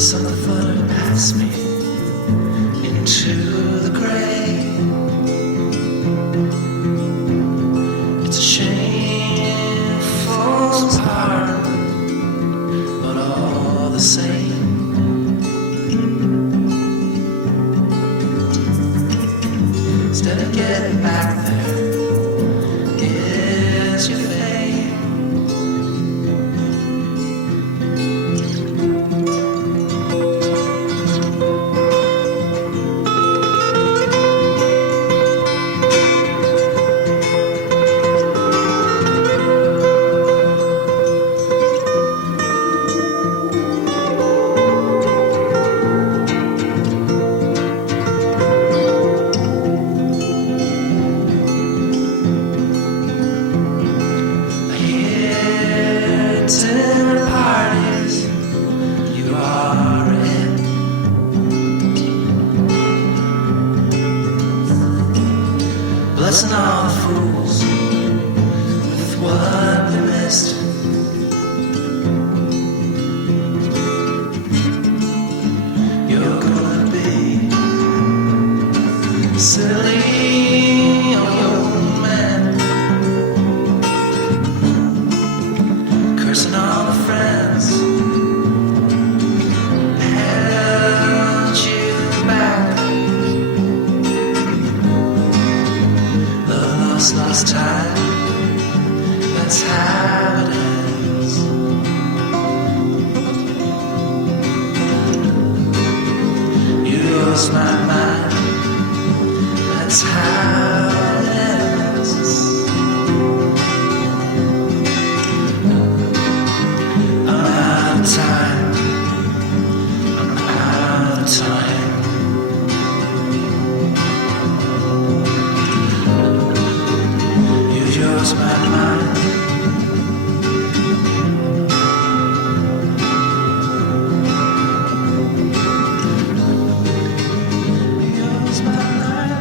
Something past me into the grave. It's a shame it falls apart, but all the same. Instead of getting back there, is your fate. Dinner parties, you are it. Blessing all the fools with what we missed. You're gonna be silly on your own man, cursing all the friends held you back. The lost time, that's how it ends. You lost my mind, that's how it ends. I'm out of time, I'm out of time. You lost my mind. You lost my mind.